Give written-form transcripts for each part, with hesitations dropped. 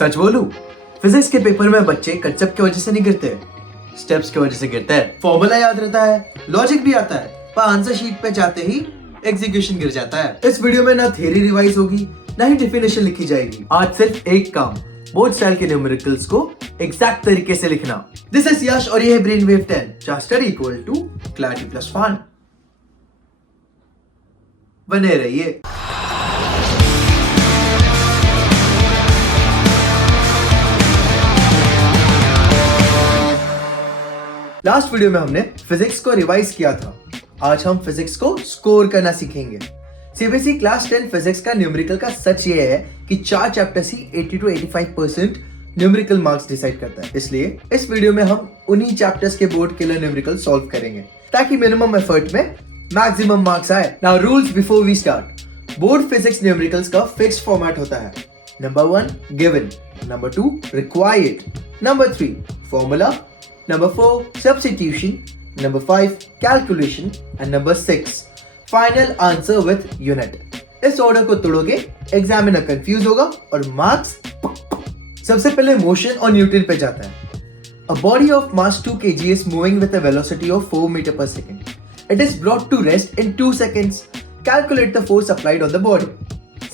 सच बोलूं, फिजिक्स के पेपर में बच्चे कंसेप्ट की वजह से नहीं गिरते, स्टेप्स की वजह से गिरते हैं। फॉर्मूला याद रहता है, लॉजिक भी आता है, पर आंसर शीट पे जाते ही एग्जीक्यूशन गिर जाता है। इस वीडियो में ना थ्योरी रिवाइज होगी, ना ही डेफिनेशन लिखी जाएगी। आज सिर्फ एक काम, बोर्ड स्टाइल के न्यूमेरिकल्स को एग्जैक्ट तरीके से लिखना। दिस इज यश और ये है ब्रेन वेव 10, जहां study equal to clarity plus fun. बने रहिए। लास्ट वीडियो में हमने फिजिक्स को रिवाइज किया था। आज हम फिजिक्स को स्कोर करना सीखेंगे। सीबीएसई क्लास 10 फिजिक्स का न्यूमेरिकल का सच ये है कि 4 chapters he 80 to 85% numerical marks decide करता है। इसलिए इस वीडियो में हम उन्हीं चैप्टर्स के बोर्ड के लिए न्यूमेरिकल सॉल्व करेंगे, ताकि मिनिमम एफर्ट में मैक्सिमम मार्क्स आए। Now rules before we start. Board physics numericals का फिक्स्ड फॉर्मेट होता है। Number 1 given, number 2 required, number 3 formula, Number 4 substitution, number 5 calculation and number 6 final answer with unit। इस order को तोड़ोगे examiner confuse होगा और marks. सबसे पहले मोशन और न्यूटन पे जाता है। A body of mass 2 kg is moving with a velocity of 4 meter per second. It is brought to rest in 2 seconds. Calculate the force applied on the body।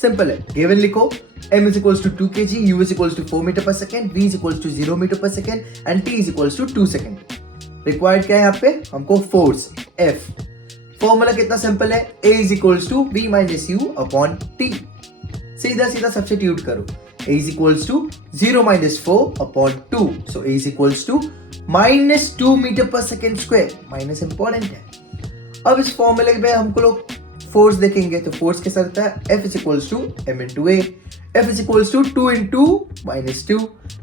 Simple है, given लिखो। m is equals to 2 kg, u is equals to 4 meter per second, v is equals to 0 meter per second and t is equals to 2 second। Required क्या है यहाँ पे? हमको force F। Formula कितना simple है, a is equals to v minus u upon t। सीधा सीधा substitute करो। a is equals to 0 minus 4 upon 2, so a is equals to minus 2 meter per second square। Minus important है। अब इस फॉर्मूले में हमको लोग फोर्स देखेंगे, तो फोर्स कैसा रहता है? F is equals to m into a। F is equals to 2 into minus 2,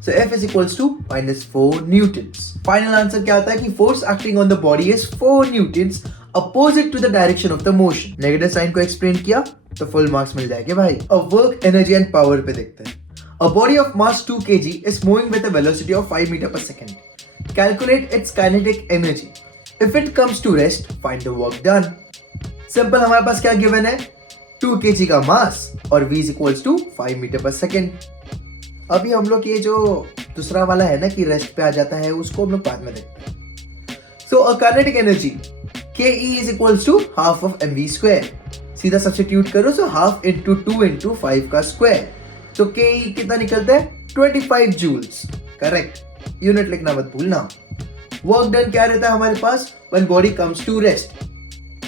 so F is equals to minus 4 newtons। Final answer क्या आता है कि force acting on the body is 4 newtons opposite to the direction of the motion। Negative sign को explain किया तो full marks मिल जाएंगे भाई। अब वर्क, एनर्जी एंड पावर पे देखते हैं। A body of mass 2 kg is moving with a velocity of 5 meter per second. Calculate its kinetic energy. If it comes to rest, find the work done। Simple, हमारे पास क्या given है? 2 kg का मास और v is equals to 5 meter per second। अभी हम लोग ये जो दूसरा वाला है ना कि रेस्ट पे आ जाता है, उसको हम लोग बाद में देखते हैं। So a kinetic energy ke is equals to half of mv square। सीधा सब्स्टिट्यूट करो, so half into 2 into 5 का स्क्वायर, तो ke कितना निकलता है? 25 joules। करेक्ट, यूनिट लिखना मत भूलना। वर्क डन क्या रहता है हमारे पास? when body comes to rest,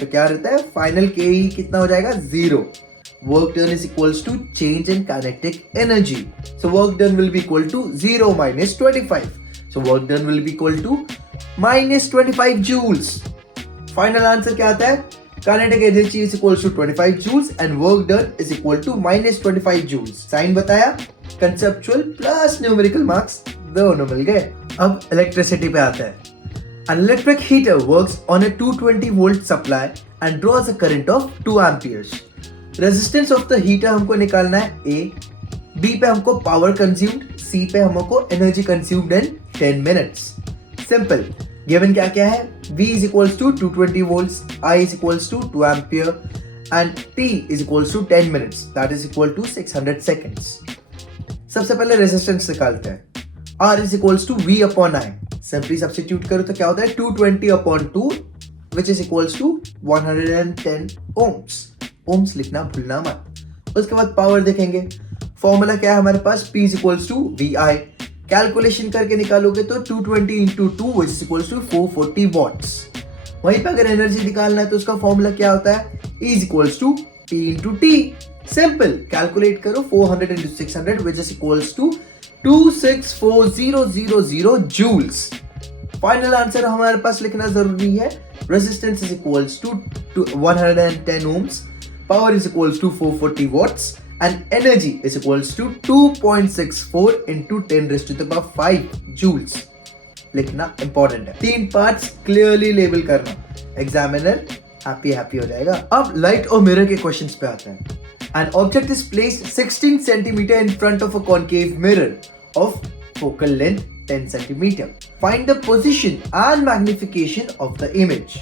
तो क्या रहता है? फाइनल के ई कितना हो जाएगा? 0। Work done is equals to change in kinetic energy, so work done will be equal to 0 minus 25, so work done will be equal to minus 25 joules। Final answer क्या आता है? Kinetic energy is equals to 25 joules and work done is equal to minus 25 joules। Sign बताया, conceptual plus numerical marks दोनों मिल गए। अब electricity पे आता है। An electric heater works on a 220 volt supply and draws a current of 2 amperes। Resistance of the heater हमको निकालना है A, B पे हमको power consumed, C पे हमको energy consumed in 10 minutes। Simple, given क्या क्या है? V is equals to 220 volts, I is equals to 2 ampere and T is equals to 10 minutes, that is equal to 600 seconds। सबसे पहले resistance निकालते हैं। R is equals to V upon I। Simply substitute करो तो क्या होता है? 220 upon 2 which is equals to 110 ohms। ohms लिखना भूलना मत। उसके बाद पावर देखेंगे। फॉर्मूला क्या है हमारे पास? P is equals to VI। Calculation करके निकालोगे तो 220 into 2 which is equals to 440 watts। वहीं पे अगर एनर्जी निकालना है तो उसका फॉर्मूला क्या होता है? E is equals to P into T। Simple, calculate करो 400 into 600 which is equals to 264000 joules। Final आंसर हमारे पास लिखना जरूरी है। Resistance is equals to 110 ohms, power is equals to 440 watts and energy is equals to 2.64 into 10 raised to the power 5 joules। लिखना important है। 3 parts clearly label करना, examiner happy हो जाएगा। अब लाइट और मिरर के क्वेश्चंस पे आते हैं। An object is placed 16 centimeter in front of a concave mirror of focal length 10 centimeter. Find the position and magnification of the image।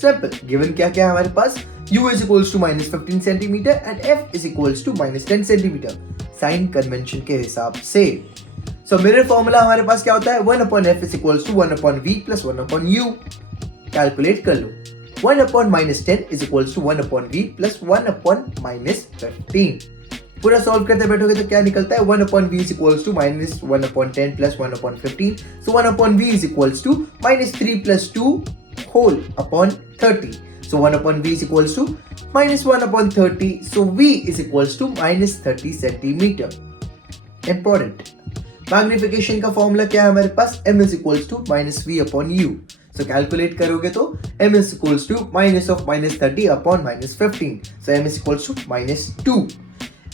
Simple, given क्या क्या है हमारे पास, u is equals to minus 15 centimetre and f is equals to minus 10 centimetre sign convention के हिसाब से। So mirror formula हमारे पास क्या होता है, 1 upon f is equals to 1 upon v plus 1 upon u। Calculate कर लो, 1 upon minus 10 is equals to 1 upon v plus 1 upon minus 15। पूरा solve करते बैठोगे तो क्या निकलता है, 1 upon v is equals to minus 1 upon 10 plus 1 upon 15। So 1 upon v is equals to minus 3 plus 2 whole upon 30। So 1 upon v is equals to minus 1 upon 30। So v is equals to minus 30 centimeter। Important। Magnification का formula क्या है हमारे पास, m is equals to minus v upon u। So calculate करोगे तो m is equals to minus of minus 30 upon minus 15। So m is equals to minus 2।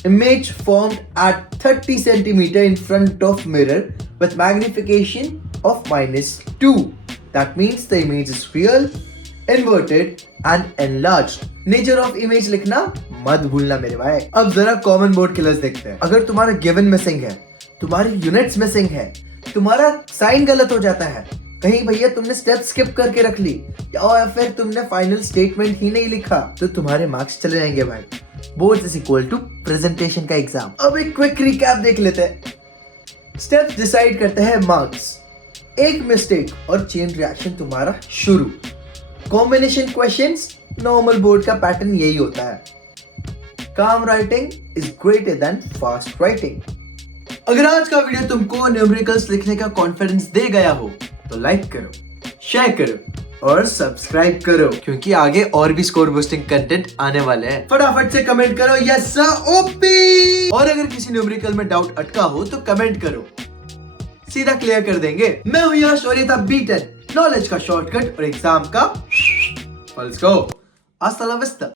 Image formed at 30 centimeter in front of mirror with magnification of minus 2। That means the image is real, inverted and enlarged। Nature of image लिखना मत भूलना मेरे भाई। अब जरा common board killers देखते हैं। अगर तुम्हारा गिवन मिसिंग है, तुम्हारी यूनिट्स मिसिंग है, तुम्हारा साइन गलत हो जाता है, कहीं भैया तुमने स्टेप स्किप करके रख ली, या फिर तुमने फाइनल स्टेटमेंट ही नहीं लिखा, तो तुम्हारे मार्क्स चले जाएंगे भाई। Board is equal to presentation का एग्जाम। अब एक क्विक रिकैप देख लेते हैं। स्टेप्स डिसाइड करते हैं मार्क्स, एक मिस्टेक और चेन रिएक्शन तुम्हारा शुरू। कॉम्बिनेशन क्वेश्चंस, नॉर्मल बोर्ड का पैटर्न यही होता है। काम writing is greater than fast writing. अगर आज का वीडियो तुमको न्यूमेरिकल्स लिखने का कॉन्फिडेंस दे गया हो तो लाइक करो, शेयर करो और सब्सक्राइब करो, क्योंकि आगे और भी स्कोर बूस्टिंग कंटेंट आने वाले हैं। फटाफट से कमेंट करो यस सर ओपी। और अगर किसी न्यूमेरिकल में डाउट अटका हो तो कमेंट करो, सीधा क्लियर कर देंगे। मैं हूं यश और ये था B10, नॉलेज का शॉर्टकट और एग्जाम का। लेट्स गो, हasta la vista।